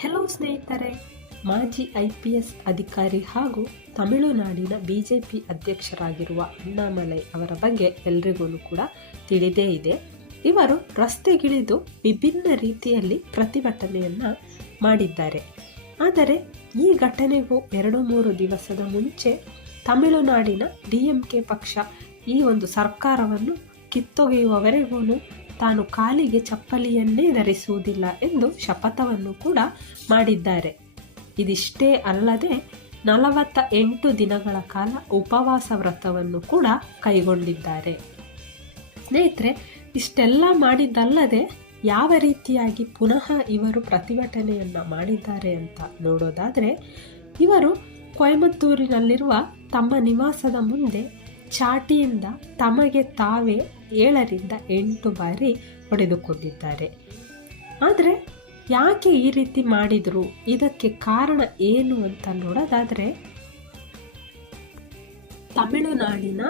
Hello ಸ್ನೇಹಿತರೆ, ಮಾಜಿ I P S ಅಧಿಕಾರಿ ಹಾಗೂ ತಮಿಳುನಾಡಿನ ಬಿ ಜೆ ಪಿ ಅಧ್ಯಕ್ಷರಾಗಿರುವ ಅಣ್ಣಾಮಲೈ ಅವರ ಬಗ್ಗೆ ಎಲ್ರಿಗೂ ಕೂಡ ತಿಳಿದೇ ಇದೆ. ಇವರು ರಸ್ತೆಗಿಳಿದು ವಿಭಿನ್ನ ರೀತಿಯಲ್ಲಿ ಪ್ರತಿಭಟನೆಯನ್ನ ಮಾಡಿದ್ದಾರೆ. ಆದರೆ ಈ ಘಟನೆಗೂ ಎರಡು ಮೂರು ದಿವಸದ ಮುಂಚೆ ತಮಿಳುನಾಡಿನ ಡಿ ಎಂ ಕೆ ಪಕ್ಷ ಈ ಒಂದು ಸರ್ಕಾರವನ್ನು ಕಿತ್ತೊಗೆಯುವವರೆಗೂ ತಾನು ಕಾಲಿಗೆ ಚಪ್ಪಲಿಯನ್ನೇ ಧರಿಸುವುದಿಲ್ಲ ಎಂದು ಶಪಥವನ್ನು ಕೂಡ ಮಾಡಿದ್ದಾರೆ. ಇದಿಷ್ಟೇ ಅಲ್ಲದೆ ನಲವತ್ತ ಎಂಟು ದಿನಗಳ ಕಾಲ ಉಪವಾಸ ವ್ರತವನ್ನು ಕೂಡ ಕೈಗೊಂಡಿದ್ದಾರೆ. ಸ್ನೇಹಿತರೆ, ಇಷ್ಟೆಲ್ಲ ಮಾಡಿದ್ದಲ್ಲದೆ ಯಾವ ರೀತಿಯಾಗಿ ಪುನಃ ಇವರು ಪ್ರತಿಭಟನೆಯನ್ನು ಮಾಡಿದ್ದಾರೆ ಅಂತ ನೋಡೋದಾದರೆ, ಇವರು ಕೊಯಮತ್ತೂರಿನಲ್ಲಿರುವ ತಮ್ಮ ನಿವಾಸದ ಮುಂದೆ ಚಾಟಿಯಿಂದ ತಮಗೆ ತಾವೇ ಏಳರಿಂದ ಎಂಟು ಬಾರಿ ಹೊಡೆದುಕೊಂಡಿದ್ದಾರೆ. ಆದರೆ ಯಾಕೆ ಈ ರೀತಿ ಮಾಡಿದರು? ಇದಕ್ಕೆ ಕಾರಣ ಏನು ಅಂತ ನೋಡೋದಾದರೆ, ತಮಿಳುನಾಡಿನ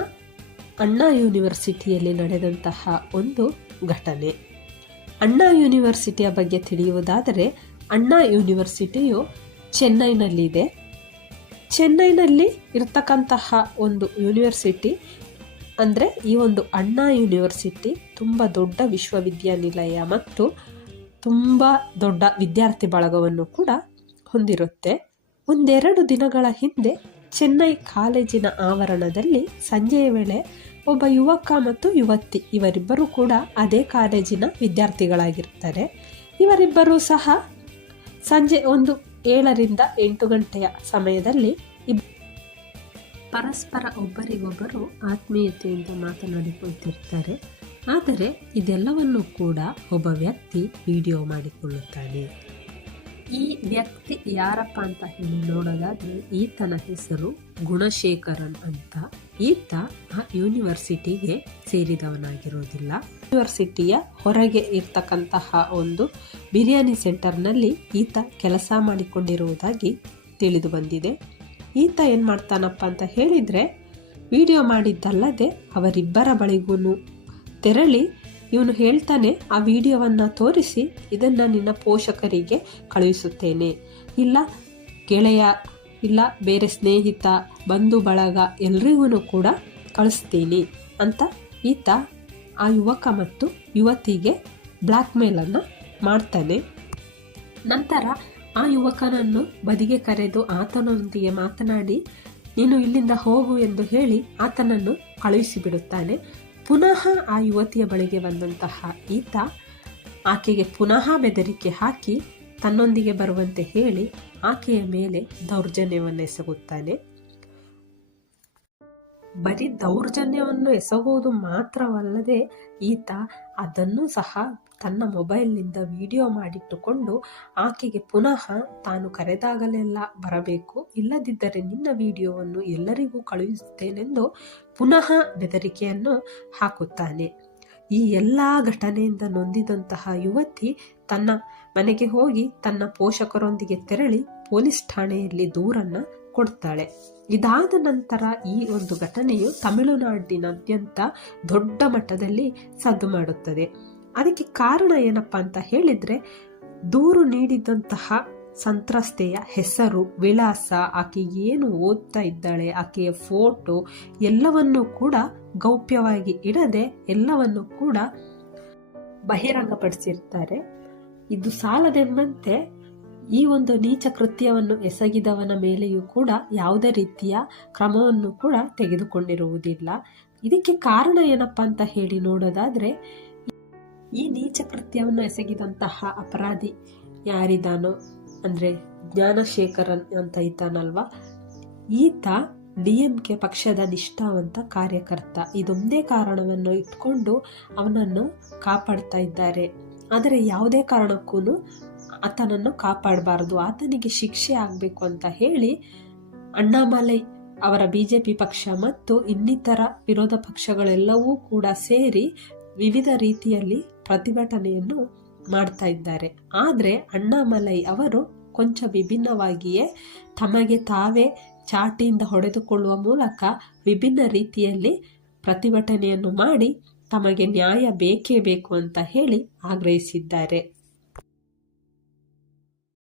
ಅಣ್ಣಾ ಯೂನಿವರ್ಸಿಟಿಯಲ್ಲಿ ನಡೆದಂತಹ ಒಂದು ಘಟನೆ. ಅಣ್ಣಾ ಯೂನಿವರ್ಸಿಟಿಯ ಬಗ್ಗೆ ತಿಳಿಯುವುದಾದರೆ, ಅಣ್ಣಾ ಯೂನಿವರ್ಸಿಟಿಯು ಚೆನ್ನೈನಲ್ಲಿದೆ. ಚೆನ್ನೈನಲ್ಲಿ ಇರ್ತಕ್ಕಂತಹ ಒಂದು ಯೂನಿವರ್ಸಿಟಿ ಅಂದರೆ ಈ ಒಂದು ಅಣ್ಣಾ ಯೂನಿವರ್ಸಿಟಿ ತುಂಬ ದೊಡ್ಡ ವಿಶ್ವವಿದ್ಯಾನಿಲಯ ಮತ್ತು ತುಂಬ ದೊಡ್ಡ ವಿದ್ಯಾರ್ಥಿ ಬಳಗವನ್ನು ಕೂಡ ಹೊಂದಿರುತ್ತೆ. ಒಂದೆರಡು ದಿನಗಳ ಹಿಂದೆ ಚೆನ್ನೈ ಕಾಲೇಜಿನ ಆವರಣದಲ್ಲಿ ಸಂಜೆಯ ವೇಳೆ ಒಬ್ಬ ಯುವಕ ಮತ್ತು ಯುವತಿ ಇವರಿಬ್ಬರು ಕೂಡ ಅದೇ ಕಾಲೇಜಿನ ವಿದ್ಯಾರ್ಥಿಗಳಾಗಿರ್ತಾರೆ. ಇವರಿಬ್ಬರೂ ಸಹ ಸಂಜೆ ಒಂದು ಏಳರಿಂದ ಎಂಟು ಗಂಟೆಯ ಸಮಯದಲ್ಲಿ ಇಬ್ ಪರಸ್ಪರ ಒಬ್ಬರಿಗೊಬ್ಬರು ಆತ್ಮೀಯತೆಯಿಂದ ಮಾತನಾಡಿಕೊಳ್ತಿರ್ತಾರೆ. ಆದರೆ ಇದೆಲ್ಲವನ್ನು ಕೂಡ ಒಬ್ಬ ವ್ಯಕ್ತಿ ವಿಡಿಯೋ ಮಾಡಿಕೊಳ್ಳುತ್ತಾನೆ. ಈ ವ್ಯಕ್ತಿ ಯಾರಪ್ಪ ಅಂತ ಹೇಳಿ ನೋಡೋದಾದರೆ ಈತನ ಹೆಸರು ಗುಣಶೇಖರನ್ ಅಂತ. ಈತ ಆ ಯೂನಿವರ್ಸಿಟಿಗೆ ಸೇರಿದವನಾಗಿರೋದಿಲ್ಲ. ಯೂನಿವರ್ಸಿಟಿಯ ಹೊರಗೆ ಇರ್ತಕ್ಕಂತಹ ಒಂದು ಬಿರಿಯಾನಿ ಸೆಂಟರ್ನಲ್ಲಿ ಈತ ಕೆಲಸ ಮಾಡಿಕೊಂಡಿರುವುದಾಗಿ ತಿಳಿದು ಬಂದಿದೆ. ಈತ ಏನು ಮಾಡ್ತಾನಪ್ಪ ಅಂತ ಹೇಳಿದರೆ, ವಿಡಿಯೋ ಮಾಡಿದ್ದಲ್ಲದೆ ಅವರಿಬ್ಬರ ಬಳಿಗೂ ತೆರಳಿ ಇವನು ಹೇಳ್ತಾನೆ, ಆ ವಿಡಿಯೋವನ್ನು ತೋರಿಸಿ ಇದನ್ನು ನಿನ್ನ ಪೋಷಕರಿಗೆ ಕಳುಹಿಸುತ್ತೇನೆ. ಇಲ್ಲ ಗೆಳೆಯ, ಇಲ್ಲ ಬೇರೆ ಸ್ನೇಹಿತ, ಬಂಧು, ಬಳಗ ಎಲ್ರಿಗೂ ಕೂಡ ಕಳಿಸ್ತೀನಿ ಅಂತ ಈತ ಆ ಯುವಕ ಮತ್ತು ಯುವತಿಗೆ ಬ್ಲ್ಯಾಕ್ ಮೇಲನ್ನು ಮಾಡ್ತಾನೆ. ನಂತರ ಆ ಯುವಕನನ್ನು ಬದಿಗೆ ಕರೆದು ಆತನೊಂದಿಗೆ ಮಾತನಾಡಿ, ನೀನು ಇಲ್ಲಿಂದ ಹೋಗು ಎಂದು ಹೇಳಿ ಆತನನ್ನು ಕಳುಹಿಸಿಬಿಡುತ್ತಾನೆ. ಪುನಃ ಆ ಯುವತಿಯ ಬಳಿಗೆ ಬಂದಂತಹ ಈತ ಆಕೆಗೆ ಪುನಃ ಬೆದರಿಕೆ ಹಾಕಿ ತನ್ನೊಂದಿಗೆ ಬರುವಂತೆ ಹೇಳಿ ಆಕೆಯ ಮೇಲೆ ದೌರ್ಜನ್ಯವನ್ನು ಎಸಗುತ್ತಾನೆ ಬರೀ ದೌರ್ಜನ್ಯವನ್ನು ಎಸಗುವುದು ಮಾತ್ರವಲ್ಲದೆ ಈತ ಅದನ್ನು ಸಹ ತನ್ನ ಮೊಬೈಲ್ನಿಂದ ವಿಡಿಯೋ ಮಾಡಿಟ್ಟುಕೊಂಡು ಆಕೆಗೆ ಪುನಃ ತಾನು ಕರೆದಾಗಲೆಲ್ಲ ಬರಬೇಕು. ಇಲ್ಲದಿದ್ದರೆ ನಿನ್ನ ವಿಡಿಯೋವನ್ನು ಎಲ್ಲರಿಗೂ ಕಳುಹಿಸುತ್ತೇನೆಂದು ಪುನಃ ಬೆದರಿಕೆಯನ್ನು ಹಾಕುತ್ತಾನೆ. ಈ ಎಲ್ಲ ಘಟನೆಯಿಂದ ನೊಂದಿದಂತಹ ಯುವತಿ ತನ್ನ ಮನೆಗೆ ಹೋಗಿ ತನ್ನ ಪೋಷಕರೊಂದಿಗೆ ತೆರಳಿ ಪೊಲೀಸ್ ಠಾಣೆಯಲ್ಲಿ ದೂರನ್ನು ಕೊಡ್ತಾಳೆ. ಇದಾದ ನಂತರ ಈ ಒಂದು ಘಟನೆಯು ತಮಿಳುನಾಡಿನಾದ್ಯಂತ ದೊಡ್ಡ ಮಟ್ಟದಲ್ಲಿ ಸದ್ದು ಮಾಡುತ್ತದೆ. ಅದಕ್ಕೆ ಕಾರಣ ಏನಪ್ಪ ಅಂತ ಹೇಳಿದ್ರೆ, ದೂರು ನೀಡಿದಂತಹ ಸಂತ್ರಸ್ತೆಯ ಹೆಸರು, ವಿಳಾಸ, ಆಕೆ ಏನು ಓದ್ತಾ ಇದ್ದಾಳೆ, ಆಕೆಯ ಫೋಟೋ ಎಲ್ಲವನ್ನೂ ಕೂಡ ಗೌಪ್ಯವಾಗಿ ಇಡದೆ ಎಲ್ಲವನ್ನು ಕೂಡ ಬಹಿರಂಗಪಡಿಸಿರ್ತಾರೆ. ಇದು ಸಾಲದೆಂಬಂತೆ ಈ ಒಂದು ನೀಚ ಕೃತ್ಯವನ್ನು ಎಸಗಿದವನ ಮೇಲೆಯೂ ಕೂಡ ಯಾವುದೇ ರೀತಿಯ ಕ್ರಮವನ್ನು ಕೂಡ ತೆಗೆದುಕೊಂಡಿರುವುದಿಲ್ಲ. ಇದಕ್ಕೆ ಕಾರಣ ಏನಪ್ಪ ಅಂತ ಹೇಳಿ ನೋಡೋದಾದ್ರೆ, ಈ ನೀಚ ಕೃತ್ಯವನ್ನು ಎಸಗಿದಂತಹ ಅಪರಾಧಿ ಯಾರಿದಾನೋ, ಅಂದರೆ ಜ್ಞಾನಶೇಖರನ್ ಅಂತ ಇದ್ದಾನಲ್ವಾ? ಈತ ಡಿ ಎಂ ಕೆ ಪಕ್ಷದ ನಿಷ್ಠಾವಂತ ಕಾರ್ಯಕರ್ತ. ಇದೊಂದೇ ಕಾರಣವನ್ನು ಇಟ್ಕೊಂಡು ಅವನನ್ನು ಕಾಪಾಡ್ತಾ ಇದ್ದಾರೆ. ಆದರೆ ಯಾವುದೇ ಕಾರಣಕ್ಕೂ ಆತನನ್ನು ಕಾಪಾಡಬಾರದು, ಆತನಿಗೆ ಶಿಕ್ಷೆ ಆಗಬೇಕು ಅಂತ ಹೇಳಿ ಅಣ್ಣಾಮಲೈ ಅವರ ಬಿಜೆಪಿ ಪಕ್ಷ ಮತ್ತು ಇನ್ನಿತರ ವಿರೋಧ ಪಕ್ಷಗಳೆಲ್ಲವೂ ಕೂಡ ಸೇರಿ ವಿವಿಧ ರೀತಿಯಲ್ಲಿ ಪ್ರತಿಭಟನೆಯನ್ನು ಮಾಡ್ತಾ ಇದ್ದಾರೆ. ಆದರೆ ಅಣ್ಣಾಮಲೈ ಅವರು ಕೊಂಚ ವಿಭಿನ್ನವಾಗಿಯೇ ತಮಗೆ ತಾವೇ ಚಾಟಿಯಿಂದ ಹೊಡೆದುಕೊಳ್ಳುವ ಮೂಲಕ ವಿಭಿನ್ನ ರೀತಿಯಲ್ಲಿ ಪ್ರತಿಭಟನೆಯನ್ನು ಮಾಡಿ ತಮಗೆ ನ್ಯಾಯ ಬೇಕೇ ಬೇಕು ಅಂತ ಹೇಳಿ ಆಗ್ರಹಿಸಿದ್ದಾರೆ.